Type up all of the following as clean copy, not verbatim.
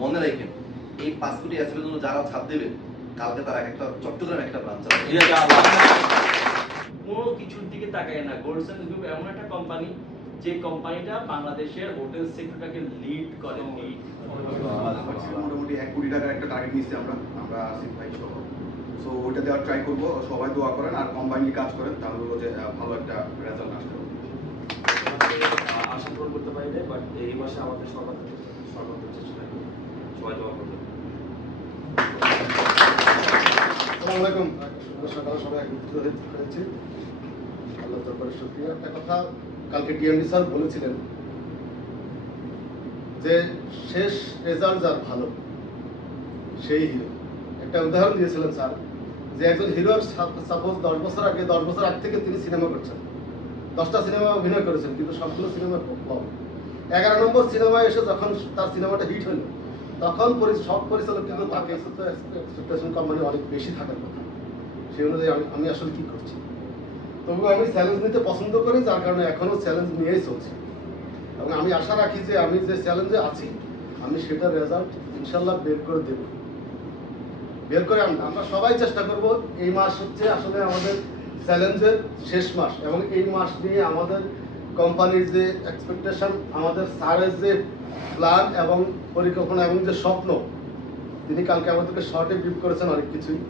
মনে রাখেন এই 5 কোটি অ্যাসেটের জন্য যারা ছাপ দেবে কালকে তারা একটা চট্টগ্রামে একটা ব্রাঞ্চ আছে। কোনো কিছুর দিকে তাকায় না। গোল্ডসন গ্রুপ এমন একটা কোম্পানি যে কোম্পানিটা বাংলাদেশের হোটেল সেক্টরটাকে লিড করে। মোটামুটি 1 কোটি টাকার একটা টার্গেট নিচ্ছি আমরা আসিফ ভাই সহ। সো ওইটা দেওয়ার ট্রাই করবো, সবাই দোয়া করেন আর কম্বাইনলি কাজ করেন, তাহলে বলবো যে ভালো একটা রেজাল্ট আসতে হবে। আশা পূরণ করতে পারি না, বাট এই মাসে আমাদের সর্বোচ্চ চেষ্টা করব। সবাই দোয়া করবেন। আসসালামু আলাইকুম। সকাল সবাই একত্রিত হয়েছি, আল্লাহ দরবারে শুকরিয়া। একটা কথা কালকে ডিএমডি স্যার বলেছিলেন যে শেষ রেজাল্ট যার ভালো সেই হিরো। একটা উদাহরণ দিয়েছিলেন স্যার যে একজন হিরোর সাপোজ 10 বছর আগ থেকে তিনি সিনেমা করছেন, 10টা সিনেমা অভিনয় করেছেন, কিন্তু সবগুলো সিনেমা ফ্লপ। 11 নম্বর সিনেমায় এসে যখন তার সিনেমাটা হিট হলো তখন সব পরিচালক কিন্তু তাকে এক্সপেকটেশন কোম্পানি অনেক বেশি থাকার কথা, সেই অনুযায়ী আমি আসলে কি করছি। তবুও আমি চ্যালেঞ্জ নিতে পছন্দ করি, যার কারণে এখনো চ্যালেঞ্জ নিয়েই চলছি এবং আমি আশা রাখি যে আমি যে চ্যালেঞ্জে আছি আমি সেটার রেজাল্ট ইনশাল্লাহ বের করে দেব, বের করে আমরা সবাই চেষ্টা করব। এই মাস হচ্ছে আসলে আমাদের চ্যালেঞ্জের শেষ মাস এবং এই মাস নিয়ে আমাদের কোম্পানির যে এক্সপেকটেশন, আমাদের স্যারের যে প্ল্যান এবং পরিকল্পনা এবং যে স্বপ্ন, তিনি কালকে আমাদেরকে শর্টে ব্রিফ করেছেন অনেক কিছুই,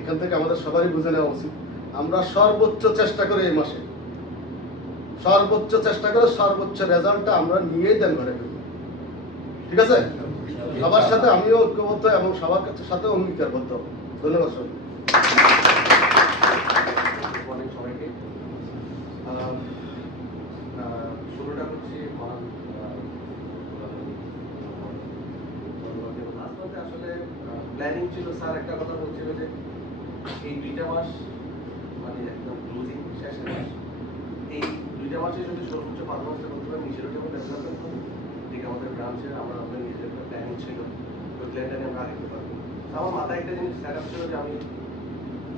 এখান থেকে আমাদের সবারই বুঝে নেওয়া উচিত। আমরা সর্বোচ্চ চেষ্টা করি এই মাসে, সর্বোচ্চ চেষ্টা করে সর্বোচ্চ রেজাল্টটা আমরা নিয়েই দেন ঘরে ফিরব, ঠিক আছে? সবার সাথে আমিও ঐক্যবদ্ধ এবং সবার সাথে অঙ্গীকারবদ্ধ। ধন্যবাদ সবাই। অনেক সবাইকে শুরুটা করছি মহান আসলে প্ল্যানিং ছিল। স্যার একটা কথা বলছিল যে এই 2টা মাস মানে একদম ক্লোজিং শেষের মাস, এই 2টা মাসে যদি সর্বোচ্চ পারফরমেন্সটা করতে পারি, নিজেরও যেমন ডেভেলপমেন্ট করি, ঠিক আমাদের ব্রাঞ্চে আমরা আমাদের নিজের একটা প্ল্যানিং ছিল, ওই প্ল্যানটা নিয়ে আমরা আগে পারবো। আমার মাথায় একটা জিনিস সেট আপ ছিল যে আমি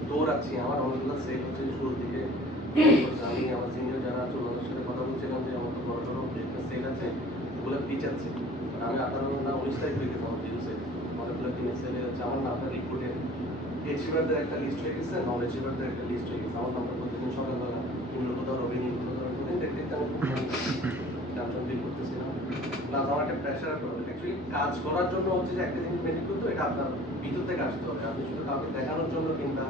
দৌড়াচ্ছি, আমার অনেকগুলো সেল হচ্ছে শুরুর দিকে। আমি আমার সিনিয়র যারা আছে ওনাদের সাথে কথা বলছিলাম যে আমার তো বড় বড় একটা সেল আছে, ওগুলো পিচাচ্ছে। আমি 18 না 19 তারিখ হয়ে গেছে আমার জিরো সেল, অনেকগুলো দিনের সেলে যাচ্ছে। আমার নামটা রিক্রুটের এচিভারদের একটা লিস্ট হয়ে গেছে, নন এচিভারদের একটা লিস্ট হয়ে গেছে। আমার নামটা প্রতিদিন সকালবেলা ইন্দ্রকোথা রবি ইন্দ্রকোথা প্রতিদিন দেখতে দেখতে আমি টেনশন ফিল করতেছিলাম। প্লাস আমার একটা প্রেশার অ্যাকচুয়ালি কাজ করার জন্য হচ্ছে যে একটা জিনিস মেনটেন করতে, এটা আপনার ভিতর থেকে আসতে হবে। আপনি শুধু কাউকে দেখানোর জন্য কিংবা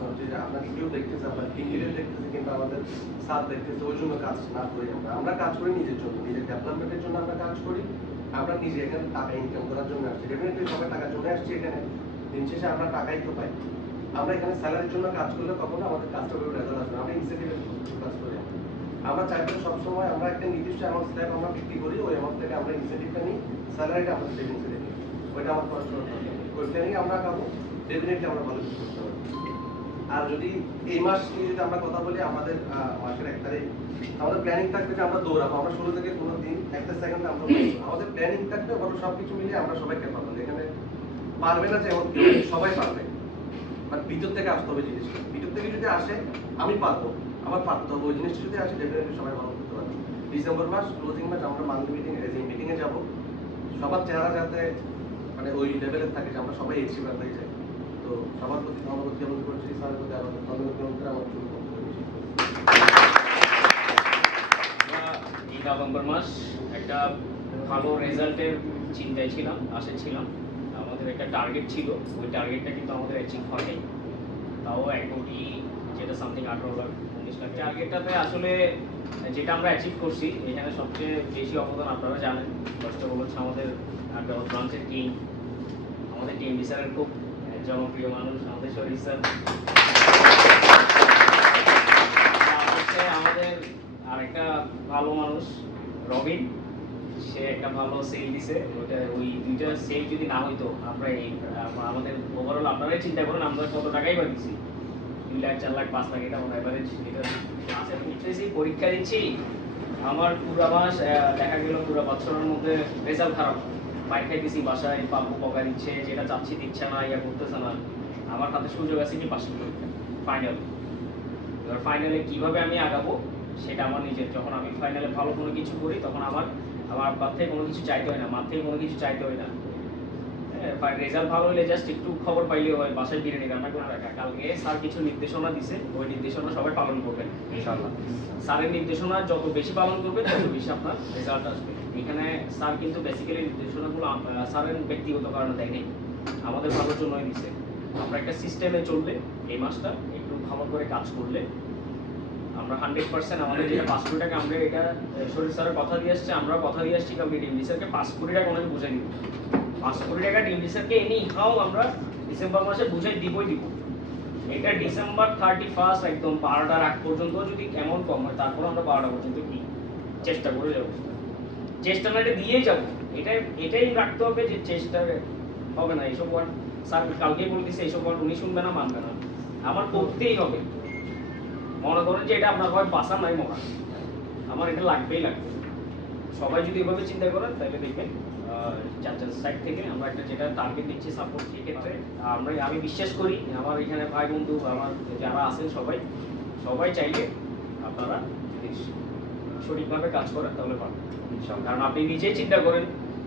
হচ্ছে যে আপনাকে কেউ দেখতেছে, আপনার টিম লিডার দেখতেছে কিংবা আমাদের স্যার দেখতেছে, ওই জন্য কাজ না করি। আমরা কাজ করি নিজের জন্য, নিজের ডেভেলপমেন্টের জন্য আমরা কাজ করি। আমরা নিজে এখানে টাকা ইনকাম করার জন্য আসছি, ডেফিনেটলি সবাই টাকার জন্য আসছি এখানে, দিন শেষে আমরা টাকাই তো পাই। আমরা এখানে স্যালারির জন্য কাজ করলে কখনো আমাদের কাজটা রেজাল্ট আসবে, আমরা ইনসেন্টিভের কাজ করি। আমরা চাইলে সবসময় আমরা একটা নির্দিষ্ট অ্যামাউন্ট স্ল্যাব আমরা বিক্রি করি, ওই অ্যামাউন্ট থেকে আমরা ইনসেন্টিভটা নিই, স্যালারিটা আমরা সেভিংসে রেখে, ওইটা আমার খরচ করার দরকার নেই। ওইটা নিয়ে আমরা খাবো, ডেফিনেটলি আমরা ভালো কিছু করতে পারবো। আর যদি এই মাস নিয়ে যদি আমরা কথা বলি, আমাদের মাসের 1 তারিখ আমাদের প্ল্যানিং থাকবে যে আমরা দৌড়াবো। আমরা শুরু থেকে কোনো দিন একটা সেকেন্ড আমরা আমাদের প্ল্যানিং থাকবে, বড় সব কিছু মিলিয়ে আমরা সবাই ক্যাপাবল। এখানে পারবে না যে এমন সবাই পারবে, বাট ভিতর থেকে আসতে হবে জিনিসটা। ভিতর থেকে যদি আসে আমি পারবো, আমার পারতে হবে, ওই জিনিসটা যদি আসে ডেফিনেটলি সবাই ভালো করতে পারবে। ডিসেম্বর মাস ক্লোজিং মাস আমরা মান্থলি মিটিংয়ে যাব, সবার চেহারা যাতে মানে ওই লেভেলের থাকে যে আমরা সবাই এচিভার হয়ে যাই। তো সবার প্রতি ধন্যবাদ জ্ঞাপন করছি, স্যারের প্রতি আমাদের ধন্যবাদ জ্ঞাপন করে আমার শুরু করতে এই নভেম্বর মাস একটা ভালো রেজাল্টের চিন্তায় ছিলাম, আশায় ছিলাম। আমাদের একটা টার্গেট ছিল, ওই টার্গেটটা কিন্তু আমাদের অ্যাচিভ হয়নি। তাও 1 কোটি যেটা সামথিং 18 লাখ 19 লাখ টার্গেটটাতে আসলে যেটা আমরা অ্যাচিভ করছি, এখানে সবচেয়ে বেশি অবদান আপনারা জানেন, কষ্ট হচ্ছে আমাদের ব্রাঞ্চের টিম, আমাদের টিম স্যারের খুব জনপ্রিয় মানুষ আমাদের শরীর স্যার। আমাদের আরেকটা ভালো মানুষ রবিন, সে একটা ভালো সেল দিছে। ওইটা ওই 2টা সেল যদি না হইতো আমরা এই আমাদের ওভারঅল আপনারাই চিন্তা করেন আমরা কত টাকাই বা দিচ্ছি, 2 লাখ 4 লাখ 5 লাখ এটা আমার এভারেজ। এটা ক্লাসে উঠতেছি, পরীক্ষা দিচ্ছি, আমার পুরো মাস দেখা গেল পুরো বছরের মধ্যে রেজাল্ট খারাপ, মাইর খাইতেছি বাসায়, পাপ্পু বকা দিচ্ছে, যেটা চাচ্ছি দিচ্ছে না, ইয়া করতেছে না। আমার হাতে সুযোগ আছে কি পাশের পরীক্ষা ফাইনাল। এবার ফাইনালে কিভাবে আমি আগাবো সেটা আমার নিজের, যখন আমি ফাইনালে ভালো কোনো কিছু করি তখন আমার আমার আব্বার থেকে কোনো কিছু চাইতে হয় না, মার থেকে কোনো কিছু চাইতে হয় না। রেজাল্ট ভালো হলে জাস্ট একটু খবর পাইলে হয়, বাসায় বিরিয়ানি রান্না করে রাখা। কালকে স্যার কিছু নির্দেশনা দিছে, ওই নির্দেশনা সবাই পালন করবেন ইনশাআল্লাহ। স্যারের নির্দেশনা যত বেশি পালন করবে তত বেশি আপনার রেজাল্ট আসবে। এখানে স্যার কিন্তু বেসিক্যালি নির্দেশনাগুলো স্যারের ব্যক্তিগত কারণে দেয়নি, আমাদের ভালোর জন্যই দিছে। আমরা একটা সিস্টেমে চললে এই মাসটা একটু ভালো করে কাজ করলে আমরা 100% আমাদের যেটা 5 কোটি টাকা, আমরা এটা শরীর স্যারের কথা দিয়ে আসছে, আমরাও কথা দিয়ে আসছি কালকে ডিএমডি স্যারকে 5 কোটি টাকা ওনাকে বুঝাই দিব। 5 কোটি টাকা ডিএমডি স্যারকে এনে হাও আমরা ডিসেম্বর মাসে বুঝাই দিবই দিব। এটা ডিসেম্বর 31 একদম 12টার আগ পর্যন্ত যদি অ্যামাউন্ট কম হয়, তারপর আমরা 12টা পর্যন্ত কি চেষ্টা করে যাবো, চেষ্টা না এটা দিয়েই যাবো। এটাই রাখতে হবে যে চেষ্টা হবে না। এইসব ওয়ার্ড স্যার কালকে বলতেছে, এইসব ওয়ার্ড উনি শুনবে না, মানবে না, আমার করতেই হবে। মনে করেন যে এটা আপনার হয় বাসা নাই মহা, আমার এটা লাগবেই লাগবে। সবাই যদি এভাবে চিন্তা করেন তাহলে দেখবেন চার্জার সাইড থেকে আমরা একটা যেটা টার্গেট দিচ্ছি সাপোর্ট, সেক্ষেত্রে আমি বিশ্বাস করি আমার এখানে ভাই বন্ধু আমার যারা আছেন সবাই চাইলে আপনারা যদি সঠিকভাবে কাজ করেন তাহলে পারবেন। কারণ আপনি নিজেই চিন্তা করেন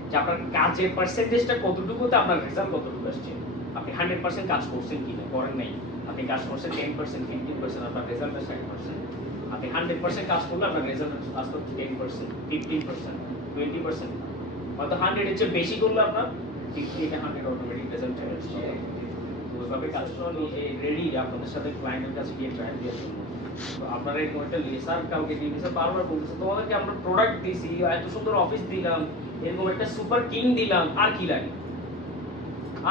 যে আপনার কাজের পার্সেন্টেজটা কতটুকুতে আপনার রেজাল্ট কতটুকু আসছে। আপনি 100% কাজ করছেন কিনা, করেন নাই। আপনি কাজ করছেন 10%, 15%, আপনার রেজাল্ট আসছে 100%। আপনি 100% কাজ করলে আপনার রেজাল্ট আসতো 10%, 15%, 20%। হয়তো 100 এর চেয়ে বেশি করলে আপনার 50 থেকে 100 অটোমেটিক রেজাল্ট চলে আসছে। তো ওইভাবে কাজ করলে রেডি আপনাদের সাথে ক্লায়েন্টের কাছে গিয়ে ট্রায়াল দেওয়ার জন্য। তো আপনারা এরকম একটা লেসার কাউকে দিয়ে দিয়েছে, বারবার বলতেছে তোমাদেরকে আমরা প্রোডাক্ট দিয়েছি, এত সুন্দর অফিস দিলাম, এরকম একটা সুপার কিং দিলাম, আর কি লাগে,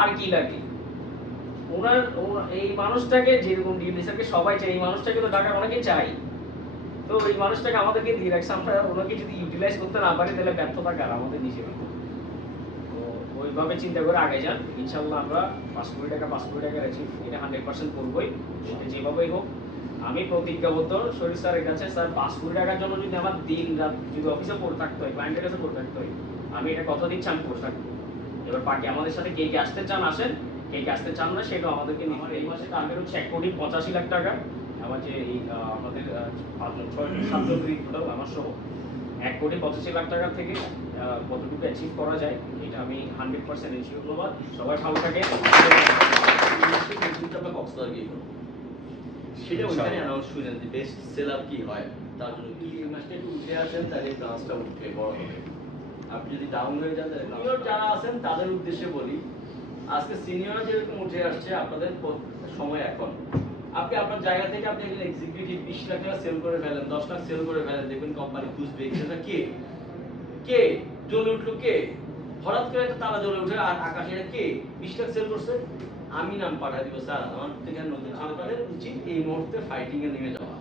আর কি লাগে। ওনার এই মানুষটাকে যেরকম ডিএলএসআরকে সবাই চাই, এই মানুষটাকে তো ঢাকার অনেকে চাই। তো এই মানুষটাকে আমাদেরকে দিয়ে রাখছে, আমরা ওনাকে যদি ইউটিলাইজ করতে না পারি তাহলে ব্যর্থতা কার, আমাদের নিজের। তো ওইভাবে চিন্তা করে আগে যান, ইনশাল্লাহ আমরা 5 কোটি টাকা অ্যাচিভ এটা 100% করবোই, সেটা যেভাবেই হোক। আমি প্রতিজ্ঞাবদ্ধ শরীর স্যারের কাছে, স্যার 5 কোটি টাকার জন্য যদি আমার দিন রাত যদি অফিসে পড়ে থাকতে হয়, ক্লায়েন্টের কাছে পড়ে থাকতে হয়, আমি এটা কথা দিচ্ছি আমি পড়ে থাকবো। এবার বাকি আমাদের সাথে কে কে আসতে চান আসেন, কে কে আসতে চান না সেটাও আমাদেরকে নিতে হবে। এই মাসে টার্গেট হচ্ছে 1,85,00,000 টাকা। আমার যে এই আমাদের 7জন টোটাল আমার সহ 1,85,00,000 টাকা থেকে কতটুকু অ্যাচিভ করা যায় এটা আমি 100% এনশিওর করব। সবাই ভালো থাকেন। সেটা ওইখানে অ্যানাউন্স করেন যে বেস্ট সেলার কি হয়, তার জন্য কি এই মাসটা একটু উঠে আসেন, তাহলে ব্রাঞ্চটা উঠবে, বড় হবে। আপনি যদি ডাউন হয়ে যান, সিনিয়র যারা আছেন তাদের উদ্দেশ্যে বলি, আজকে সিনিয়ররা যেরকম উঠে আসছে, আপনাদের সময় এখন। আপনি আপনার জায়গা থেকে আপনি একজন এক্সিকিউটিভ 20 লাখ টাকা সেল করে ফেলেন, 10 লাখ সেল করে ফেলেন, দেখবেন কোম্পানি খুঁজবে সেটা কে জ্বলে উঠলো, কে হঠাৎ করে একটা তারা জ্বলে উঠে আর আকাশে কে 20 লাখ সেল করছে, আমি নাম পাঠাই দিব। স্যার আমার থেকে নতুন ছেলেদের উচিত এই মুহূর্তে ফাইটিং এ নেমে যাওয়া,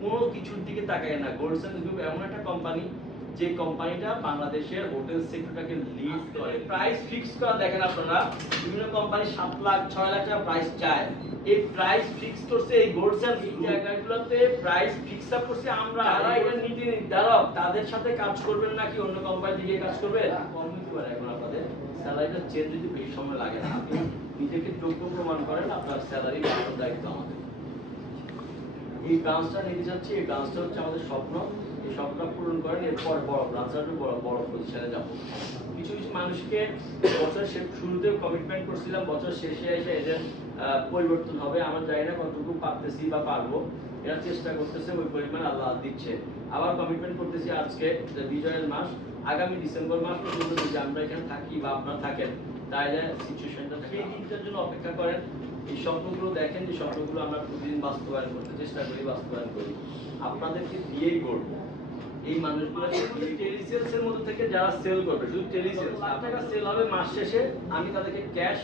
কোনো কিছুর দিকে তাকায় না। গোল্ডসেন্স গ্রুপ এমন একটা কোম্পানি যে কোম্পানিটা বাংলাদেশের হোটেল সেক্টরটাকে লিড করে। প্রাইস ফিক্স করা দেখেন আপনারা, বিভিন্ন কোম্পানি 7 লাখ 6 লাখ টাকা প্রাইস চায়, এই প্রাইস ফিক্স করছে এই গোল্ডসেন্স এই জায়গাগুলোতে প্রাইস ফিক্স আপ করছে আমরা। যারা এটা নীতি নির্ধারক তাদের সাথে কাজ করবেন নাকি অন্য কোম্পানি দিকে কাজ করবে, কম হতে পারে। এখন আপনাদের স্যালারিটা চেঞ্জ যদি বেশি সময় লাগে না, আপনি নিজেকে যোগ্য প্রমাণ করেন, আপনার স্যালারি বাড়ানোর দায়িত্ব আমাদের। এই ব্রাঞ্চটা নিতে চাচ্ছি, এই ব্রাঞ্চটা হচ্ছে আমাদের স্বপ্ন, এই স্বপ্নটা পূরণ করেন, এরপর বড় ব্রাঞ্চটা বড় পজিশনে যাব। কিছু মানুষকে বছরের শুরুতে কমিটমেন্ট করছিলাম, বছর শেষে এসে এদের পরিবর্তন হবে, আমরা জানি না কতটুকু পারতেছি বা পারবো, এরা চেষ্টা করতেছে, ওই পরিমাণ আল্লাহ দিচ্ছে। আবার কমিটমেন্ট করতেছি আজকে বিজয়ের মাস, আগামী ডিসেম্বর মাস পর্যন্ত যদি আমরা এখানে থাকি বা আপনারা থাকেন, তাহলে সিচুয়েশনটা সেই দিনটার জন্য অপেক্ষা করেন। এই স্বপ্নগুলো দেখেন, যে স্বপ্নগুলো আমরা প্রতিদিন বাস্তবায়ন করতে চেষ্টা করি, বাস্তবায়ন করি, আপনাদেরকে দিয়েই করবো। এই মানুষগুলো টেলিসেলস এর মধ্যে থেকে যারা সেল করবে, শুধু টেলিসেলস লাখ টাকা সেল হবে মাস শেষে, আমি তাদেরকে ক্যাশ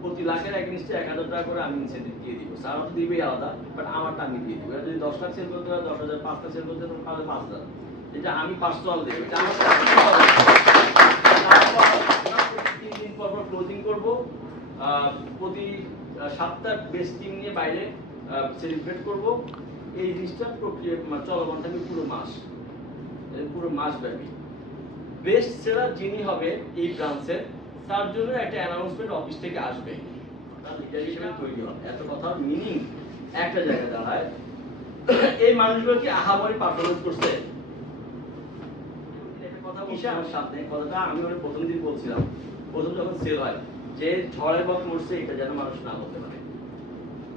প্রতি লাখের এগেইনস্টে 1000 টাকা করে আমি ইনসেন্টিভ দিয়ে দিব। স্যার তো দিবেই আলাদা, বাট আমারটা আমি দিয়ে দিব। যদি 10 লাখ সেল করতে হয় 10,000, 5 লাখ সেল করতে হয় তাহলে 5,000, যেটা আমি পার্সোনাল দেব। এটা আমার 3 দিন পর ক্লোজিং করব, প্রতি সপ্তাহ বেস্ট টিম নিয়ে বাইরে সেলিব্রেট করব। এই জিনিসটা প্রক্রিয়া চলমান থাকবে পুরো মাস ব্যাপী। বেস্ট সেলার যিনি হবে এই ব্রাঞ্চের, তার জন্য একটা অ্যানাউন্সমেন্ট অফিস থেকে আসবে, তার লিডার হিসেবে তৈরি হবে। এত কথার মিনিং একটা জায়গায় দাঁড়ায়, এই মানুষগুলো কি আহামরি পারফরমেন্স করছে? একটা কথা কিসে আমার সাথে কথাটা আমি ওর প্রথম দিন বলছিলাম, প্রথম যখন সেল হয় যে ঝড়ে বক মরছে এটা যেন মানুষ না বলতে পারে।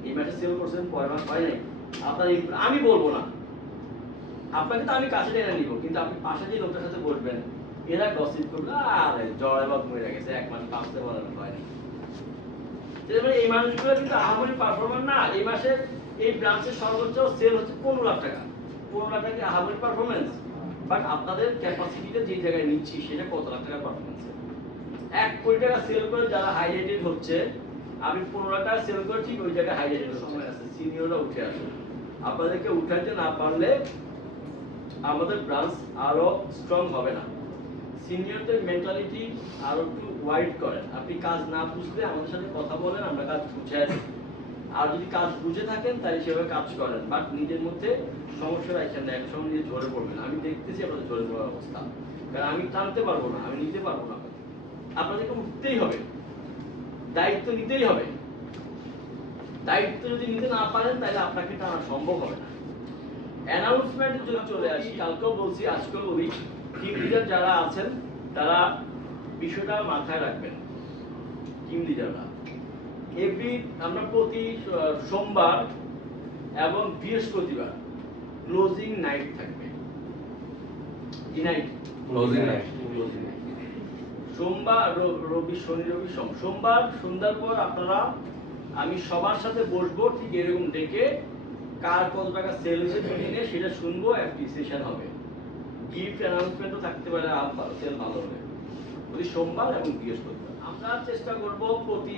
এই ম্যাচে সেল করছেন পরের মাস হয় নাই, আপনার আমি বলবো না, আপনাকে তো আমি কাছে টেনে নিব, কিন্তু আপনি পাশে যে লোকটার সাথে বসবেন এরা গসিপ করবে, আরে ঝড়ে বক মরে গেছে, এক মাস বাঁচতে পারেন হয়নি। এই মানুষগুলো কিন্তু আহামরি পারফরম্যান্স না। এই মাসে এই ব্রাঞ্চের সর্বোচ্চ সেল হচ্ছে 15 লাখ টাকা। 15 লাখ টাকা কি আহামরি পারফরম্যান্স? বাট আপনাদের ক্যাপাসিটিতে যে জায়গায় নিচ্ছি সেটা কত লাখ টাকার পারফরম্যান্স? 1 কোটি টাকা সেল করে যারা হাইলাইটেড হচ্ছে, আমি 15 লাখ টাকা সেল করে ঠিক ওই জায়গায় হাইলাইটেড সময় আছে, সিনিয়ররা উঠে আসে। আপনাদেরকে উঠাইতে না পারলে আমাদের ব্রাঞ্চ আরো স্ট্রং হবে না। সিনিয়রদের মেন্টালিটি আরো একটু ওয়াইড করেন। আপনি কাজ না বুঝলে আমাদের সাথে কথা বলেন, আমরা কাজ বুঝাই দিই। আর যদি কাজ বুঝে থাকেন তাহলে সেভাবে কাজ করেন, বাট নিজের মধ্যে সমস্যা রাখছেন না, এক সময় নিজে ঝরে পড়বেন। আমি দেখতেছি আপনাদের ঝরে পড়ার অবস্থা, কারণ আমি টানতে পারবো না, আমি নিতে পারবো না। আপনাদেরকে উঠতেই হবে, দায়িত্ব নিতেই হবে। দায়িত্ব যদি নিতে না পারেন তাহলে আপনাকে টানা সম্ভব হবে না। অ্যানাউন্সমেন্ট যদি চলে আসি, কালকেও বলছি আজকেও বলি, টিম লিডার যারা আছেন তারা বিষয়টা মাথায় রাখবেন। টিম লিডাররা আমরা প্রতি সোমবার এবং বৃহস্পতিবার ক্লোজিং নাইট থাকবে। কি নাইট? Closing night. সোমবার রবি শনি রবি সোমবার সন্ধ্যার পর আপনারা আমি সবার সাথে বসবো, ঠিক এরকম ডেকে কার কত টাকা সেল হয়েছে দিনে সেটা শুনবো, অ্যাপ্রিসিয়েশন হবে। গিফট অ্যানাউন্সমেন্টও থাকতে পারে, সেল ভালো হবে। প্রতি সোমবার এবং বৃহস্পতিবার আমরা চেষ্টা করব প্রতি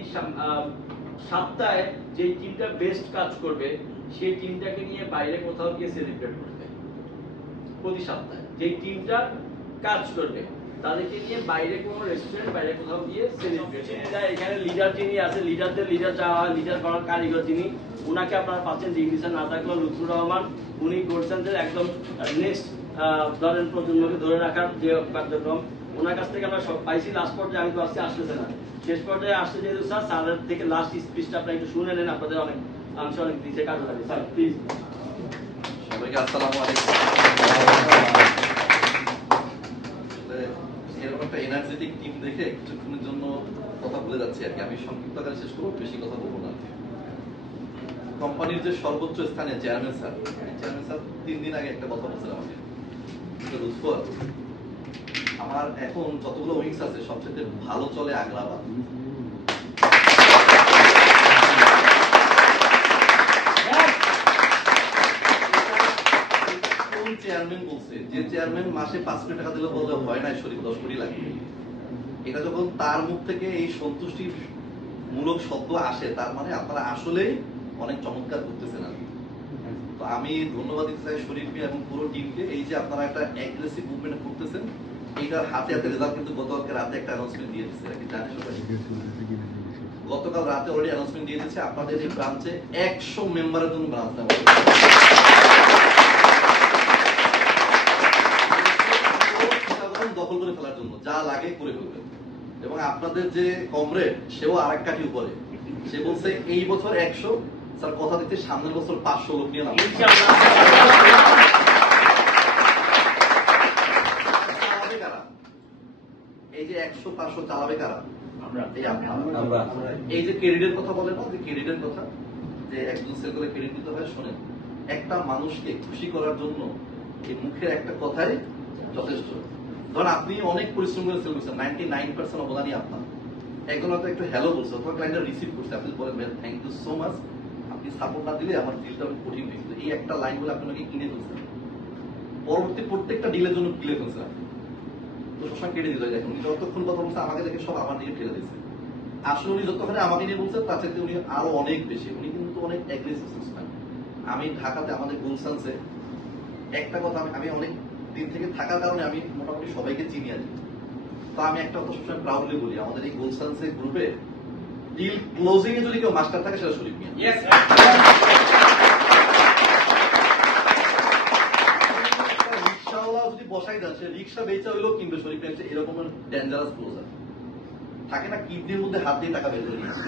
সপ্তাহে যে টিমটা বেস্ট কাজ করবে সেই টিমটাকে নিয়ে বাইরে কোথাও গিয়ে সেলিব্রেট করতে। প্রতি সপ্তাহে যে টিমটা কাজ করবে তাদেরকে নিয়ে বাইরে কোনো রেস্টুরেন্ট, বাইরে কোথাও গিয়ে সেলিব্রেট। এখানে লিডার যিনি আছে, লিডার যাওয়া হয়, লিডার করার কারিগর যিনি, ওনাকে আপনারা পাচ্ছেন ডিগ্রিশন না থাকলেও লুৎফুর রহমান। উনি করছেন যে একদম নেক্সট ধরেন প্রজন্মকে ধরে রাখার যে কার্যক্রম, ওনার কাছ থেকে আমরা সব পাইছি। লাস্ট পর্যায়ে আমি তো আসতেছে না, শেষ পর্যায়ে আসছে যেহেতু স্যারের থেকে লাস্ট স্পিচটা আপনারা একটু শুনে নেন, আপনাদের অনেক অংশ অনেক দিচ্ছে কাজে লাগে। Sir please. সবাইকে আসসালামু আলাইকুম। এরকম একটা এনার্জেটিক টিম দেখে কিছুক্ষণের জন্য কথা বলে যাচ্ছি আর কি। আমি সংক্ষিপ্ত আকারে শেষ করবো, বেশি কথা বলবো না। কোম্পানির যে সর্বোচ্চ স্থানে চেয়ারম্যান স্যার 3 দিন আগে একটা কথা বলছিলাম আমাকে, লুৎফর, আমার এখন যতগুলো উইংস আছে সবচেয়ে ভালো চলে আগ্রাবাদ। কোন চেয়ারম্যান বলছে? যে চেয়ারম্যান মাসে 5 কোটি টাকা দিলে বললে হয় না, শরীর 10 কোটি লাগে। এটা যখন তার মুখ থেকে এই সন্তুষ্টির মূলক শব্দ আসে, তার মানে আপনারা আসলেই অনেক চমৎকার করতেছেন। তো আমি ধন্যবাদ দিতে চাই শরীফ ভাই এবং পুরো টিমকে। এই যে আপনারা একটা অ্যাগ্রেসিভ মুভমেন্ট করতেছেন, এইটার হাতে হাতে রেজাল্ট কিন্তু গতকালকে রাতে একটা অ্যানাউন্সমেন্ট দিয়ে দিচ্ছে নাকি জানেন সবাই? গতকাল রাতে অলরেডি অ্যানাউন্সমেন্ট দিয়ে দিচ্ছে আপনাদের এই ব্রাঞ্চে 100 মেম্বারের জন্য ব্রাঞ্চ নেওয়া হবে। দখল করে ফেলার জন্য যা লাগে করে ফেলবেন। এবং আপনাদের যে কমরেড, সেও আরেক কাঠি উপরে, সে বলছে এই বছর 100, স্যার কথা দিতে সামনের বছর 500 লোক নিয়ে নাম। এই যে 100-500 চালাবে কারা? আমরা। এই যে ক্রেডিটের কথা বলে না, যে ক্রেডিটের কথা, যে একজন সেল করে ক্রেডিট দিতে হয়, শোনেন, একটা মানুষকে খুশি করার জন্য এই মুখের একটা কথাই যথেষ্ট। ধর আপনি অনেক পরিশ্রম করে সেল করছেন, 99% অবদানই আপনার। একজন হয়তো একটু হ্যালো বলছে অথবা ক্লায়েন্টরা রিসিভ করছে, আপনি বলেন থ্যাংক ইউ সো মাচ, আপনি সাপোর্ট না দিলে আমার ডিলটা অনেক কঠিন হয়েছিল। এই একটা লাইন বলে আপনাকে কিনে ফেলছেন, পরবর্তী প্রত্যেকটা ডিলের জন্য কিনে ফেলছেন। তো সবসময় কেটে দিতে দেখুন, উনি যতক্ষণ কথা বলছে আমাকে দেখে সব আমার দিকে ঠেলে দিচ্ছে। আসলে উনি যতক্ষণ আমাকে নিয়ে বলছেন তার চাইতে উনি আরো অনেক বেশি, উনি কিন্তু অনেক অ্যাগ্রেসিভ সেলসম্যান। আমি ঢাকাতে আমাদের গুলশানসে একটা কথা, আমি অনেক দিন থেকে থাকার কারণে আমি মোটামুটি সবাইকে চিনি আছি। তো আমি একটা কথা সবসময় প্রাউডলি বলি, আমাদের এই গুলশানসে গ্রুপে ডিল ক্লোজিং এ যদি কেউ মাস্টার থাকে সেটা শরীফ মিয়া। রিক্সাওয়ালা যদি বসাই দেন, সে রিক্সা বেচা হইলেও কিনবে শরীফ মিয়া। এরকম ডেঞ্জারাস ক্লোজার থাকে না, কিডনির মধ্যে হাত দিয়ে টাকা বের করে নিয়েছে,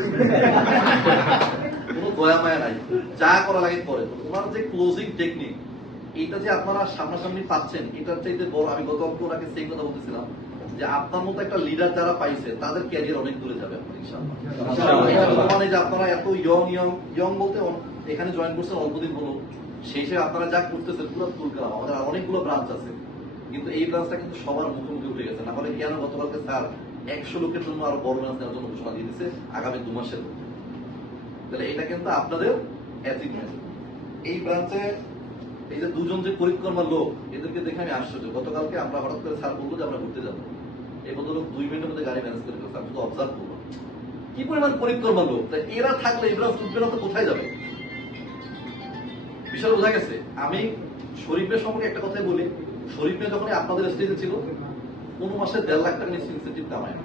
কোনো দয়া মায়া নাই, যা করা লাগে করে। ওনার যে ক্লোজিং টেকনিক, এইটা যে আপনারা সামনাসামনি পাচ্ছেন, এটার চাইতে বড়, আমি গতকালকে ওনাকে সেই কথা বলতেছিলাম যে আপনার মতো একটা লিডার যারা পাইছে তাদের ক্যারিয়ার অনেক দূরে যাবে আপনার ইনশাআল্লাহ। মানে যে আপনারা এত ইয়ং বলতে এখানে জয়েন করছেন অল্পদিন হলো, সেই হিসেবে আপনারা যা করতেছেন পুরো তুলকালাম। আমাদের আর অনেকগুলো ব্রাঞ্চ আছে, কিন্তু এই ব্রাঞ্চটা কিন্তু সবার মুখে মুখে উঠে গেছে। না হলে কেন গতকালকে স্যার 100 লোকের জন্য আরো বড় ব্রাঞ্চ নেওয়ার জন্য ঘোষণা দিয়ে দিচ্ছে আগামী 2 মাসের মধ্যে। তাহলে এটা কিন্তু আপনাদের অ্যাচিভমেন্ট। এই ব্রাঞ্চে এই যে দুজন যে পরিক্রমার লোক, এদেরকে দেখে আমি আশ্চর্য। গতকালকে আমরা হঠাৎ করে স্যার বলবো যে আমরা ঘুরতে যাবো, এই ভদ্রলোক 2 মিনিটের মধ্যে গাড়ি ম্যানেজ করে ফেলছে। আমি শুধু অবজার্ভ করবো কি পরিমাণ পরিক্রমার লোক। তাই এরা থাকলে এই ব্রাঞ্চ উঠবে না তো কোথায় যাবে? বিষয় বোঝা গেছে। আমি শরীফের সম্পর্কে একটা কথাই বলি, শরীফে যখন আপনাদের স্টেজে ছিল কোন মাসে 1.5 লাখ টাকা ইনসেন্টিভ কামায় না।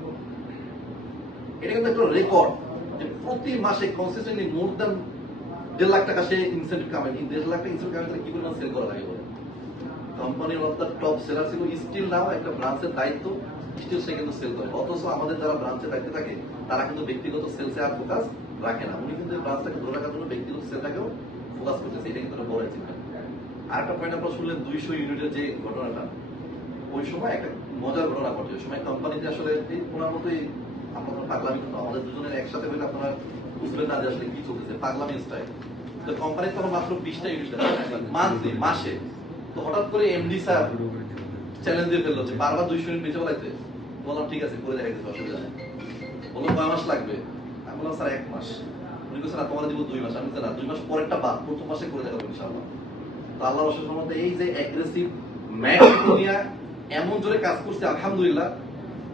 এটা কিন্তু একটা রেকর্ড যে প্রতি মাসে কনসিস্টেন্টলি মোর দ্যান 1.5 লাখ টাকা সে ইনসেন্টিভ কামায়। 1.5 লাখ টাকা ইনসেন্টিভ কামাই কি পরিমাণ সেল করা লাগে বলে? কোম্পানির অফ দ্য টপ সেলার ছিল, স্টিল নাও একটা ব্রাঞ্চের দায়িত্ব, স্টিল সে কিন্তু সেল করে। অথচ আমাদের যারা ব্রাঞ্চে দায়িত্বে থাকে তারা কিন্তু ব্যক্তিগত সেলসে আর ফোকাস রাখে না। উনি কিন্তু ব্রাঞ্চটাকে ধরে রাখার জন্য ব্যক্তিগত সেলটাকেও ফোকাস করতেছে। এটা কিন্তু একটা বড় অ্যাচিভমেন্ট। আর একটা পয়েন্ট আপনারা শুনলেন 200 ইউনিটের যে ঘটনাটা, ওই সময় একটা মজার ঘটনা ঘটে। ওই সময় কোম্পানিতে আসলে এই ওনার মতোই আপনাদের পাগলামি কিন্তু আমাদের দুজনের একসাথে হলে আপনারা বুঝবেন না যে আসলে কি চলতেছে, পাগলামি স্টাইল। তো কোম্পানি তো মাত্র 20টা ইউনিট মান্থলি, মাসে। তো হঠাৎ করে এমডি স্যার চ্যালেঞ্জ দিয়ে ফেললো যে বারবার 200 ইউনিট বেঁচে বলাইতে। বললাম ঠিক আছে, করে দেখাইতে অসুবিধা নেই। বললো 9 মাস লাগবে। আমি বললাম স্যার 1 মাস। উনি বলছেন না তোমার দিব 2 মাস। আমি বলছি না, 2 মাস পরেরটা বাদ, প্রথম মাসে করে দেখাবো ইনশাআল্লাহ। তো আল্লাহর অশেষ রহমতে এই যে অ্যাগ্রেসিভ ম্যাট্রিমোনিয়া এমন জোরে কাজ করছে আলহামদুলিল্লাহ,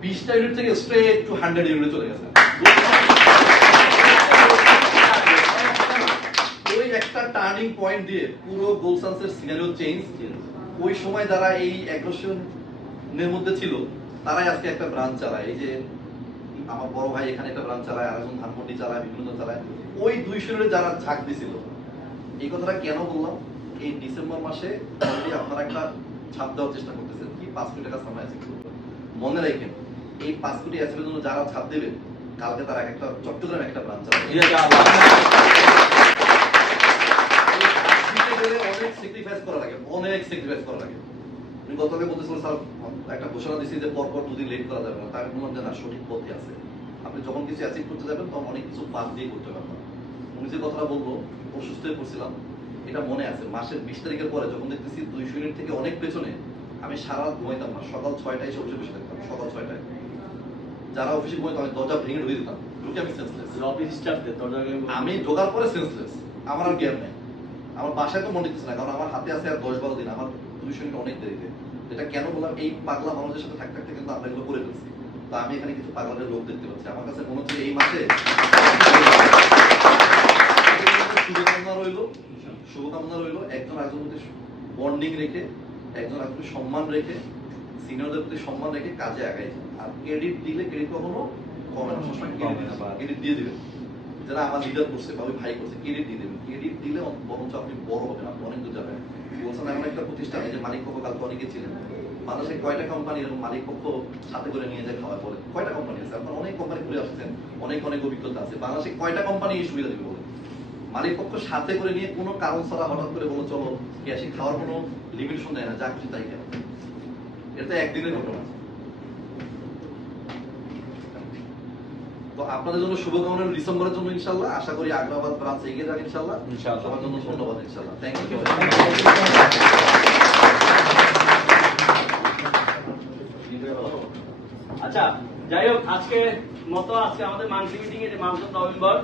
20টা ইউনিট থেকে স্ট্রেট টু 100 ইউনিট চলে গেছে। ওই একটা টার্নিং পয়েন্ট দিয়ে পুরো গোলসান্সের সিনারিও চেঞ্জ। ওই সময় যারা এই অ্যাগ্রেশনের মধ্যে ছিল তারাই আজকে একটা ব্রাঞ্চ চালায়। এই যে আমার বড় ভাই এখানে একটা ব্রাঞ্চ চালায়, আরেকজন ধানমন্ডি চালায়, বিভিন্ন চালায়। ওই 200 ইউনিটে যারা ঝাঁক দিছিল, এই কথাটা কেন বললাম? এই ডিসেম্বর মাসে অলরেডি আপনারা একটা ছাপ দেওয়ার চেষ্টা করতেছেন কি 5 কোটি টাকা সামনে আছে। মনে রাখেন এই 5 কোটি অ্যাসেটের জন্য যারা ছাপ দেবে কালকে তারা একটা চট্টগ্রামে একটা ব্রাঞ্চ চালাবে। অনেক স্যাক্রিফাইস করা লাগে, অনেক স্যাক্রিফাইস করা লাগে। আমি গতকালকে বলতেছিলাম স্যার একটা ঘোষণা দিচ্ছি যে পরপর 2 দিন লেট করা যাবে না। তাই আমি বললাম যে না, সঠিক পথে আছে। আপনি যখন কিছু অ্যাচিভ করতে যাবেন তখন অনেক কিছু বাদ দিয়ে করতে পারবেন। উনি যে কথাটা বলবো, অসুস্থ হয়ে পড়ছিলাম, এটা মনে আছে। মাসের 20 তারিখের পরে যখন দেখতেছি 200 ইউনিট থেকে অনেক পেছনে, আমি সারা রাত ঘুমাইতাম না। সকাল 6টায় এসে অফিসে বসে থাকতাম, সকাল 6টায়। যারা অফিসে ঘুমাইতো আমি দরজা ভেঙে ঢুকে দিতাম, ঢুকে আমি সেন্সলেস। অফিস স্টাফদের দরজা আমি ঢোকার পরে সেন্সলেস, আমার আর জ্ঞান নেই। আমার বাসায় তো মনে হচ্ছে না, কারণ আমার হাতে আছে আর 10-12 দিন। আমার 200 ইউনিট অনেক দেরিতে। এটা কেন বললাম? এই পাগলা মানুষদের সাথে থাকতে থাকতে কিন্তু আমরা এগুলো করে ফেলছি। তো আমি এখানে কিছু পাগলাদের লোক দেখতে পাচ্ছি। আমার কাছে মনে হচ্ছে এই মাসে শুভকামনা রইল, একজন আরেকজনের প্রতি বন্ডিং রেখে, একজন আরেকজনের সম্মান রেখে, সিনিয়রদের প্রতি সম্মান রেখে কাজে আগাই। আর ক্রেডিট দিলে ক্রেডিট কখনো কমে না, সবসময় ক্রেডিট দিয়ে দিবেন। যারা আমার লিডার করছে বা ওই ভাই করছে, ক্রেডিট দিয়ে দেবেন। ক্রেডিট দিলে বরঞ্চ আপনি বড় হবেন, আপনি অনেক দূর যাবেন। বলছেন এমন একটা প্রতিষ্ঠান, এই যে মালিক পক্ষ কালকে অনেকে ছিলেন, বাংলাদেশে কয়টা কোম্পানি এরকম মালিক পক্ষ সাথে করে নিয়ে যায় খাওয়া বলে? কয়টা কোম্পানি আছে? আপনার অনেক কোম্পানি ঘুরে আসছেন, অনেক অনেক অভিজ্ঞতা আছে। বাংলাদেশে কয়টা কোম্পানি এই সুবিধা দিবে বলে? মালিক পক্ষ সাথে করে নিয়ে কোনো কারণ ছাড়া হঠাৎ করে বলো চলো ক্যাশে খাওয়ার কোনো লিমিটেশন দেয় না, যা খুশি তাই কেন। এটা একদিনের ঘটনা। তো আপনাদের জন্য শুভকামনা ডিসেম্বরের জন্য ইনশাআল্লাহ। আশা করি আগ্রাবাদ ব্রাঞ্চ এগিয়ে যাক ইনশাআল্লাহ। সবার জন্য ধন্যবাদ ইনশাআল্লাহ। Thank you. আচ্ছা, যাই হোক, আজকে আমাদের মান্থলি মিটিং এর মান্থ অফ নভেম্বর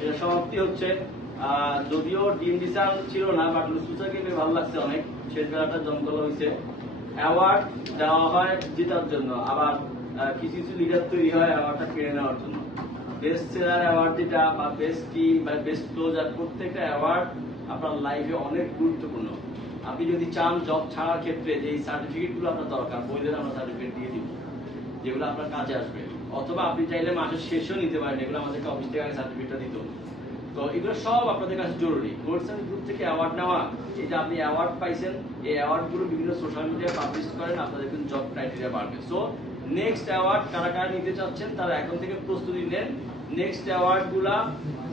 এটা সমাপ্তি হচ্ছে। যদিও ডিম ডিসাল ছিল না, বাট লুসুসাকে ভালো লাগছে অনেক। শেষ বেলাটা জমকল হয়েছে। অ্যাওয়ার্ড দেওয়া হয় জেতার জন্য, আবার কিছু কিছু লিডার তৈরি হয় অ্যাওয়ার্ডটা কেড়ে নেওয়ার জন্য। বেস্ট সেলার অ্যাওয়ার্ড যেটা বা বেস্ট টিম বা বেস্ট ক্লোজার, প্রত্যেকটা অ্যাওয়ার্ড আপনার লাইফে অনেক গুরুত্বপূর্ণ। আপনি যদি চান জব ছাড়ার ক্ষেত্রে যে সার্টিফিকেটগুলো আপনার দরকার, বইলেন আমরা সার্টিফিকেট দিয়ে দিব যেগুলো আপনার কাজে আসবে। অথবা আপনি চাইলে মাসের শেষেও নিতে পারেন, এগুলো আমাদেরকে অফিস থেকে আগে সার্টিফিকেটটা দিত। তো এগুলো সব আপনাদের কাছে জরুরি। গোল্ডসন গ্রুপ থেকে অ্যাওয়ার্ড নেওয়া, এই যে আপনি অ্যাওয়ার্ড পাইছেন, এই অ্যাওয়ার্ডগুলো বিভিন্ন সোশ্যাল মিডিয়ায় পাবলিশ করেন, আপনাদের কিন্তু জব ক্রাইটেরিয়া বাড়বে। সো নেক্সট অ্যাওয়ার্ড কারা কারা নিতে চাচ্ছেন তারা এখন থেকে প্রস্তুতি নেন। নেক্সট অ্যাওয়ার্ডগুলা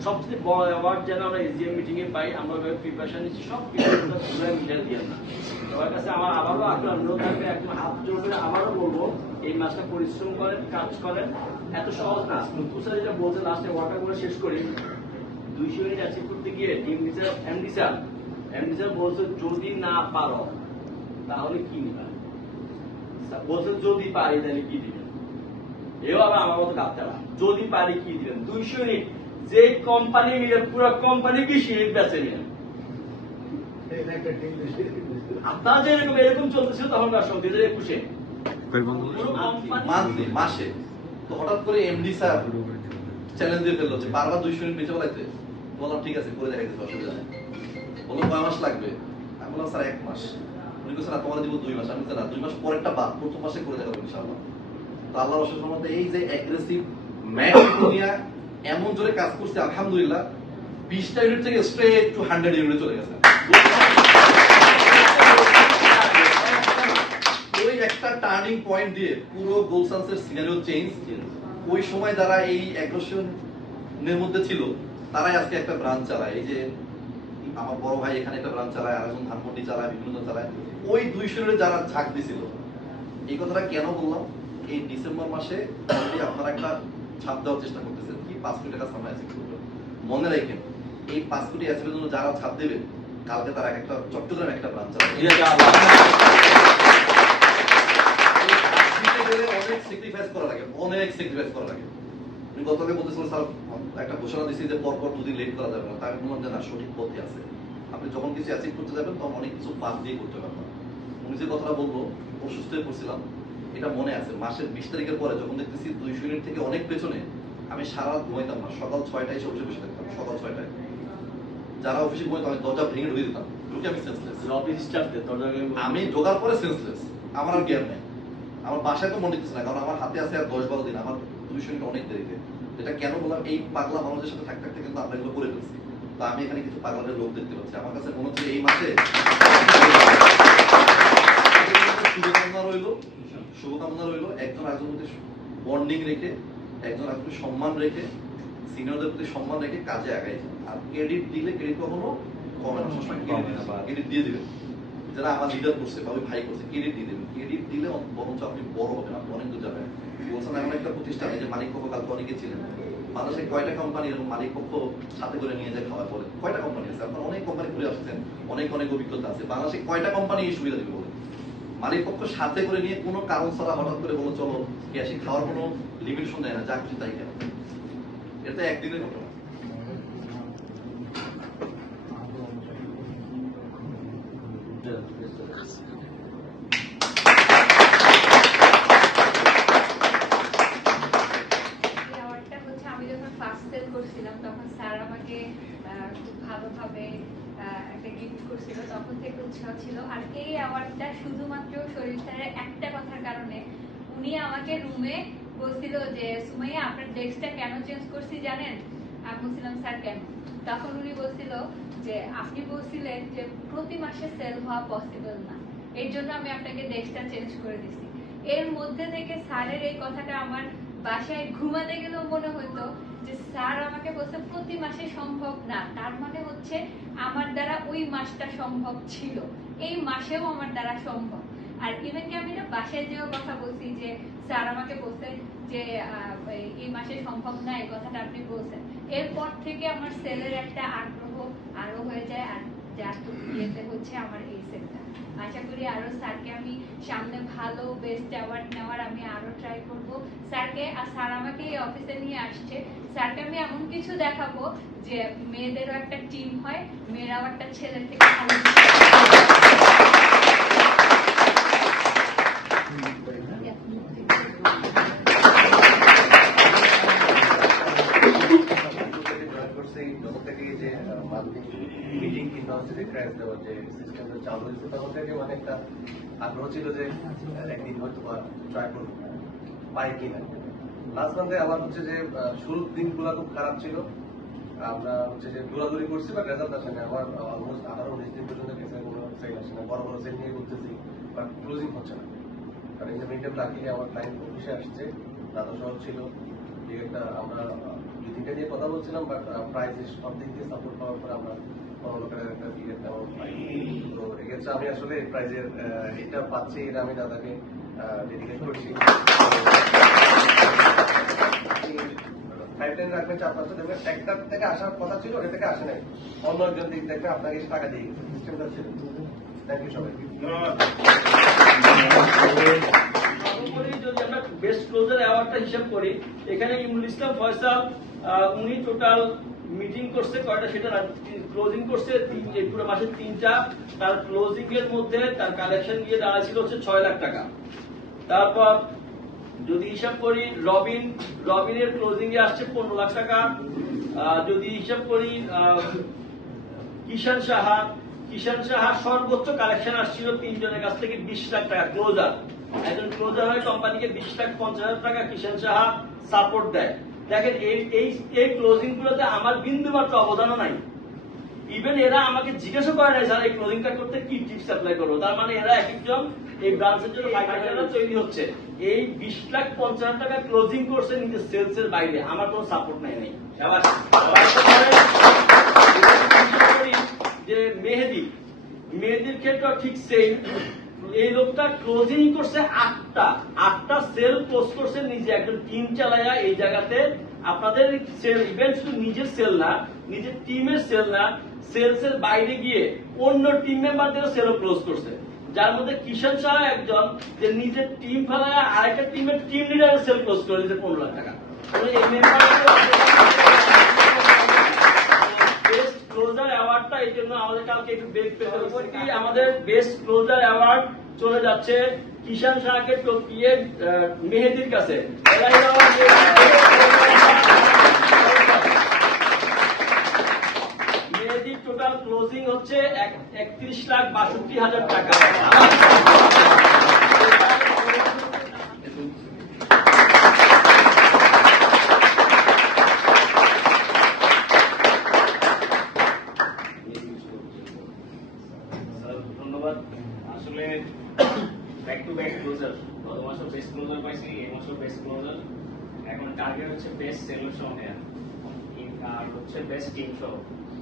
সবচেয়ে বড় অ্যাওয়ার্ড যেন আমরা এসডিএম মিটিং এ পাই, আমরা প্রিপারেশন নিচ্ছি। সব প্রিপারেশনটা পুরো মিটার দিয়ে না। সবার কাছে আমার আবারও আপনার অনুরোধ থাকবে, একদম হাত জোর করে আবারও বলবো, এই মাসটা পরিশ্রম করেন, কাজ করেন। এত সহজ না। তুষার যেটা বলছে লাস্টে ওয়ার্কআউট করে শেষ করি, 200 মিনিট অ্যাচিভ করতে গিয়ে টিম লিডার এমডি স্যার বলছে যদি না পারো তাহলে কি নিবা, বলছে যদি পারি তাহলে কি দিবেন। এও আবার আমার মতো কাঁদতে পারে, যদি পারি কি দিবেন। 200 ইউনিট যে কোম্পানি মিলে পুরো কোম্পানি 20 ইউনিট বেচে নিলেন। আপনারা যে এরকম চলতেছিল তখন 2021-এ পুরো কোম্পানি মাসে। তো হঠাৎ করে এমডি স্যার চ্যালেঞ্জ দিয়ে ফেললো যে বারবার 200 ইউনিট বেচে বলাইতে। বললাম ঠিক আছে, করে দেখা যাচ্ছে, অসুবিধা নেই। বললো কয় মাস লাগবে? আমি বললাম স্যার 1 মাস। উনি বলছেন না, তোমার দিব 2 মাস। আমি বলছি না, 2 মাস পরেরটা বাদ, প্রথম মাসে করে দেখাবো ইনশাআল্লাহ। তো আল্লাহর অশেষ রহমতে এই যে অ্যাগ্রেসিভ ম্যাট্রিমোনিয়া এমন জোরে কাজ করছে আলহামদুলিল্লাহ, 20টা ইউনিট থেকে স্ট্রেট টু 100 ইউনিটে চলে গেছে। ওই একটা টার্নিং পয়েন্ট দিয়ে পুরো গোলসান্সের সিনারিও চেঞ্জ। ওই সময় যারা এই অ্যাগ্রেশনের মধ্যে ছিল তারাই আজকে একটা ব্রাঞ্চ চালায়। এই যে আমার বড় ভাই এখানে একটা ব্রাঞ্চ চালায়, আরেকজন ধানমন্ডি চালায়, বিভিন্ন চালায়। ওই 200 ইউনিটে যারা ঝাঁক দিছিল, এই কথাটা কেন বললাম? এই ডিসেম্বর মাসে আপনারা একটা ছাপ দেওয়ার চেষ্টা করতেছেন কি 5 কোটি টাকা সামনে আছে। মনে রাখেন, এই 5 কোটি অ্যাসেটের জন্য যারা ছাপ দেবে, কালকে তারা একটা চট্টগ্রামে একটা ব্রাঞ্চ চালাবে। অনেক স্যাক্রিফাইস করা লাগে, অনেক স্যাক্রিফাইস করা লাগে। আমি গতকাল বলতেছিলাম স্যার একটা ঘোষণা দিচ্ছি যে পরপর 2 দিন লেট করা যাবে না। তাই আমি বললাম যে না, সঠিক পথে আছে। আপনি যখন কিছু অ্যাচিভ করতে যাবেন তখন অনেক কিছু বাদ দিয়ে করতে পারবেন। উনি যে কথাটা বলবো, অসুস্থ হয়ে পড়ছিলাম, এটা মনে আছে। মাসের 20 তারিখের পরে যখন দেখতেছি 200 ইউনিট থেকে অনেক পেছনে, আমি সারা রাত ঘুমাইতাম না। সকাল 6টায় এসে অফিসে বসে থাকতাম, সকাল 6টায়। যারা অফিসে ঘুমাইতো আমি দরজা ভেঙে ঢুকে দিতাম, ঢুকে আমি সেন্সলেস। অফিস স্টাফদের দরজা আমি ঢোকার পরে সেন্সলেস, আমার আর জ্ঞান নেই। আমার বাসায় তো মনে দিচ্ছে না, কারণ আমার হাতে আছে আর 10-12 দিন। আমার 200 ইউনিট অনেক দেরিতে। এটা কেন বললাম? এই পাগলা মানুষদের সাথে থাকতে থাকতে কিন্তু আমরা এগুলো করে ফেলছি। তো আমি এখানে কিছু পাগলাদের লোক দেখতে পাচ্ছি। আমার কাছে মনে হচ্ছে এই মাসে শুভকামনা রইল, একজন আরেকজনের প্রতি বন্ডিং রেখে, একজন আরেকজনের সম্মান রেখে, সিনিয়রদের প্রতি সম্মান রেখে কাজে আগাই। আর ক্রেডিট দিলে ক্রেডিট কখনো কমে না, সবসময় ক্রেডিট দিয়ে দিবেন। যারা আমার লিডার করছে বা ওই ভাই করছে, ক্রেডিট দিয়ে দেবেন। ক্রেডিট দিলে বরঞ্চ আপনি বড় হবেন, আপনি অনেক দূর যাবেন। বলছেন এমন একটা প্রতিষ্ঠান, এই যে মালিক পক্ষ কালকে অনেকে ছিলেন, বাংলাদেশে কয়টা কোম্পানি এরকম মালিক পক্ষ সাথে করে নিয়ে যায় খাওয়ার পরে? কয়টা কোম্পানি আছে? আপনার অনেক কোম্পানি ঘুরে আসছেন, অনেক অভিজ্ঞতা আছে। বাংলাদেশে কয়টা কোম্পানি এই সুবিধা দিবে বলে? মালিক পক্ষ সাথে করে নিয়ে কোনো কারণ ছাড়া হঠাৎ করে বলো চলো ক্যাশে খাওয়ার কোনো লিমিটেশন দেয় না, যা খুশি তাই কেন। এটা একদিনের ঘটনা। আমি যখন ফার্স্ট সেল করছিলাম তখন স্যার আমাকে খুব ভালোভাবে একটা গিফট করছিল, তখন থেকে উৎসাহ ছিল। আর এই অ্যাওয়ার্ডটা শুধুমাত্র শরীফ স্যারের একটা কথার কারণে। উনি আমাকে রুমে বলছিল যে সুমাইয়া আপনার ডেস্কটা কেন চেঞ্জ করছি জানেন? আমি বলছিলাম স্যার কেন? তখন উনি বলছিল যে আপনি বলছিলেন যে প্রতি মাসে সেল হওয়া পসিবল না, এর জন্য আমি আপনাকে ডেস্কটা চেঞ্জ করে দিছি। এর মধ্যে থেকে স্যারের এই কথাটা আমার বাসায় ঘুমাতে গেলেও মনে হতো যে স্যার আমাকে বলছে প্রতি মাসে সম্ভব না, তার মানে হচ্ছে আমার দ্বারা ওই মাসটা সম্ভব ছিল, এই মাসেও আমার দ্বারা সম্ভব। আর ইভেন কি আমি বাসায় যেও কথা বলছি যে স্যার আমাকে বলছে যে এই মাসে সম্ভব না, এই কথাটা আপনি বলছেন। এরপর থেকে আমার সেলের একটা আগ্রহ আরো হয়ে যায়, আর যার ইয়েতে হচ্ছে আমার এই সেলটা। আশা করি আরো স্যারকে আমি সামনে ভালো বেস্ট অ্যাওয়ার্ড নেওয়ার আমি আরো ট্রাই করব স্যারকে। আর স্যার আমাকে এই অফিসে নিয়ে আসছে, স্যারকে আমি এমন কিছু দেখাবো যে মেয়েদেরও একটা টিম হয়, মেয়েরাও একটা ছেলের থেকে ভালো। মিটিং কিংবা হচ্ছে যে ক্র্যাশ দেওয়ার যে সিস্টেমটা চালু হয়েছে তখন থেকে মানে একটা আগ্রহ ছিল যে একদিন হয়তো বা ট্রাই করবো, পাই কিনা। লাস্ট মান্থে আমার হচ্ছে যে শুরুর দিনগুলো খুব খারাপ ছিল, আমরা হচ্ছে যে দৌড়াদৌড়ি করছি বাট রেজাল্ট আসে না। আমার অলমোস্ট 18-19 দিন পর্যন্ত গেছে, কোনো সেল আসে না। বড় বড় সেল নিয়ে করতেছি বাট ক্লোজিং হচ্ছে না। কারণ এই যে মিড লাকিলি আমার ক্লায়েন্ট অফিসে আসছে, দাদা সহ ছিল, একটা আমরা 2-3টা নিয়ে কথা বলছিলাম, বাট প্রাইস সব দিক দিয়ে সাপোর্ট পাওয়ার পরে আমরা লোকের একটা টিকিট নেওয়া পাই। তো এক্ষেত্রে আমি আসলে প্রাইজের এটা পাচ্ছি, এটা আমি দাদাকে ডেডিকেট করছি। 5-10 রাখবেন 4-5টা দেখবেন, একটা থেকে আসার কথা ছিল, ওটা থেকে আসে নাই, অন্য একজন দিক দেখবে আপনাকে এসে টাকা দিয়ে গেছে, সিস্টেমটা ছিল। থ্যাংক ইউ সবাইকে। যদি আমরা বেস্ট ক্লোজার অ্যাওয়ার্ডটা হিসাব করি, এখানে ইমরুল ইসলাম ফয়সাল উনি টোটাল মিটিং করছে কয়টা, সেটা ক্লোজিং করছে পুরো মাসে 3টা। তার ক্লোজিং এর মধ্যে তার কালেকশন গিয়ে দাঁড়াছিল হচ্ছে 6 লাখ টাকা। তারপর যদি হিসাব করি রবিনের ক্লোজিং এ আসছে 15 লাখ টাকা। যদি হিসাব করি কিষান সাহা সর্বোচ্চ কালেকশন আসছিল 3 জনের কাছ থেকে 20 লাখ টাকা ক্লোজার। একজন ক্লোজার হয় কোম্পানিকে 20,50,000 টাকা কিষান সাহা সাপোর্ট দেয়। দেখেন এই ক্লোজিং গুলোতে আমার বিন্দু মাত্র অবদানও নাই। ইভেন এরা আমাকে জিজ্ঞাসা করে নাই স্যার এই ক্লোজিংটা করতে কি টিপস অ্যাপ্লাই করবো। তার মানে এরা এক একজন এই ব্রাঞ্চের জন্য ফাইনাল তৈরি হচ্ছে। এই 20,50,000 টাকা ক্লোজিং করছে নিজের সেলস এর বাইরে, আমার কোনো সাপোর্ট নাই। যে মেহেদির ক্ষেত্রে ঠিক সেম, এই লোকটা ক্লোজিং করছে 8টা সেল ক্লোজ করছে নিজে, একজন টিম চালায়া এই জায়গাতে। আপনাদের সেল ইভেন্ট শুধু নিজের সেল না, নিজের টিমের সেল না, সেলস এর বাইরে গিয়ে অন্য টিম মেম্বারদের সেলও ক্লোজ করছে। যার মধ্যে কিষান শাহ একজন যে নিজের টিম ফেলায় আরেকটা টিমের টিম লিডারের সেল ক্লোজ করে দিয়েছে 15 লাখ টাকা। এই মেম্বার বেস্ট ক্লোজার অ্যাওয়ার্ডটা এই জন্য আমাদের কালকে একটু ব্রেক পেতে হচ্ছে। আমাদের বেস্ট ক্লোজার অ্যাওয়ার্ড চলে যাচ্ছে কিষান শাহকে টপকিয়ে মেহেদির কাছে। মেহেদির টোটাল ক্লোজিং হচ্ছে 31,62,000 টাকা। ধন্যবাদ। আসলে ব্যাক টু ব্যাক ক্লোজার, গত মাসেও বেস্ট ক্লোজার পাইছি, এই মাসেও বেস্ট ক্লোজার। এখন টার্গেট হচ্ছে বেস্ট সেলার সহ নেয়া, আর হচ্ছে বেস্ট টিম সহ।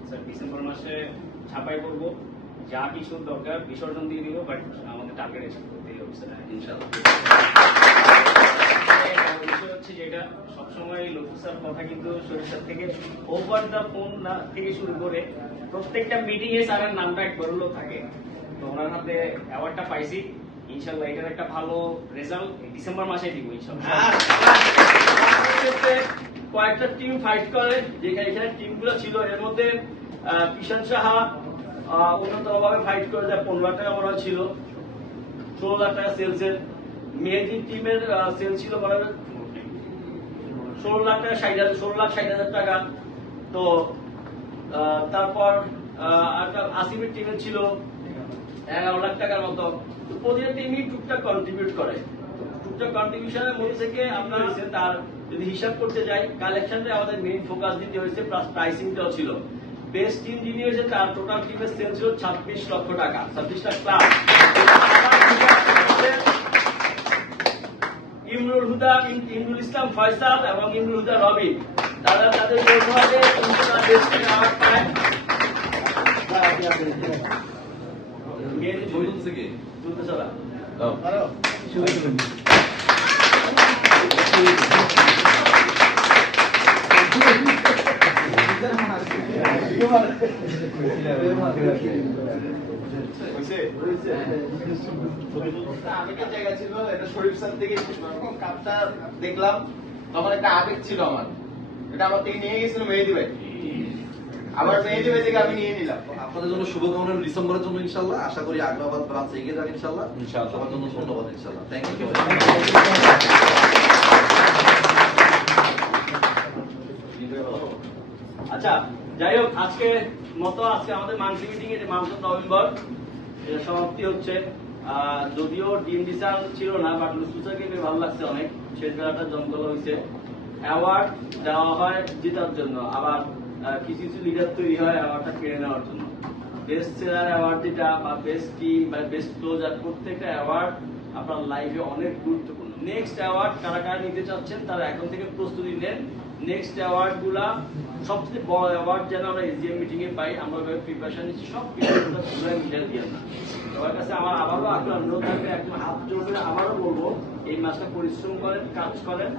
স্যার ডিসেম্বর মাসে ছাপাই করব, যা কিছু দরকার বিসর্জন দিয়ে দিব, বাট আমাদের টার্গেট অ্যাচিভ করতেই হবে স্যার ইনশাআল্লাহ। বিষয় হচ্ছে যেটা সবসময় লক্ষ্য স্যার কথা কিন্তু সরিষার থেকে ওভার দ্য ফোন না থেকে শুরু করে প্রত্যেকটা মিটিং এ স্যারের নামটা একবার হলেও থাকে। তো ওনার হাতে অ্যাওয়ার্ডটা পাইছি, ইনশাআল্লাহ এটার একটা ভালো রেজাল্ট ডিসেম্বর মাসে দিব ইনশাআল্লাহ। কয়েকটা টিম ফাইট করে, যেখানে এখানে টিমগুলো ছিল, এর মধ্যে কিষান সাহা অন্যতমভাবে ফাইট করে যায়। 15 লাখ টাকা মনে ছিল, 16 লাখ টাকা সেলসের। মেহেদির টিমের সেল ছিল মনে হয় 16,60,000 টাকা। তো তারপর আসিফের টিমের ছিল 11 লাখ টাকার মতো। তো প্রতিটা টিমই টুকটাক কন্ট্রিবিউট করে। টুকটাক কন্ট্রিবিউশনের মধ্যে থেকে আপনার তার যদি হিসাব করতে যাই, কালেকশনটা আমাদের মেইন ফোকাস দিতে হয়েছে, প্লাস প্রাইসিংটাও ছিল। বেস্ট টিম যিনি হয়েছে তার টোটাল টিমের সেল ছিল 26 লক্ষ টাকা, 26 লাখ প্লাস। ইমরুল ইসলাম ফয়সাল এবং ইমরুল হুদা রবিন, তারা তাদের যৌথভাবে বেস্ট অ্যাওয়ার্ড পায়। আবেগের জায়গা ছিল, এটা শরীফ স্যার থেকে কাপটা দেখলাম, তখন একটা আবেগ ছিল আমার, এটা আমার থেকে নিয়ে গেছিল মেহেদি ভাই, আবার মেহেদি ভাই থেকে আমি নিয়ে নিলাম। আপনাদের জন্য শুভকামনা ডিসেম্বরের জন্য ইনশাআল্লাহ। আশা করি আগ্রাবাদ ব্রাঞ্চ এগিয়ে যাক ইনশাআল্লাহ। সবার জন্য ধন্যবাদ ইনশাআল্লাহ। Thank you. আচ্ছা, যাই হোক, আজকে আমাদের মান্থলি মিটিং এর মান্থ অফ নভেম্বর এটা সমাপ্তি হচ্ছে। যদিও টিম ডিসাইন ছিল না, বাট লুসুসাকে ভালো লাগছে অনেক, শেষ বেলাটা জমকালো হয়েছে। অ্যাওয়ার্ড দেওয়া হয় জেতার জন্য, আবার কিছু কিছু লিডার তৈরি হয় অ্যাওয়ার্ডটা কেড়ে নেওয়ার জন্য। বেস্ট সেলার অ্যাওয়ার্ড যেটা, বা বেস্ট টিম বা বেস্ট ক্লোজার, প্রত্যেকটা অ্যাওয়ার্ড আপনার লাইফে অনেক গুরুত্বপূর্ণ। নেক্সট অ্যাওয়ার্ড কারা কারা নিতে চাচ্ছেন তারা এখন থেকে প্রস্তুতি নেন। নেক্সট অ্যাওয়ার্ডগুলা সবচেয়ে বড় অ্যাওয়ার্ড যেন আমরা এসডিএম মিটিং এ পাই, আমরা প্রিপারেশন নিচ্ছি, সব প্রিপারেশনটা ঘুরে মিলে দিয়ে না। সবার কাছে আমার আবারও আপনার অনুরোধ থাকবে, একদম হাত জোর করে আবারও বলবো এই মাসটা পরিশ্রম করেন, কাজ করেন।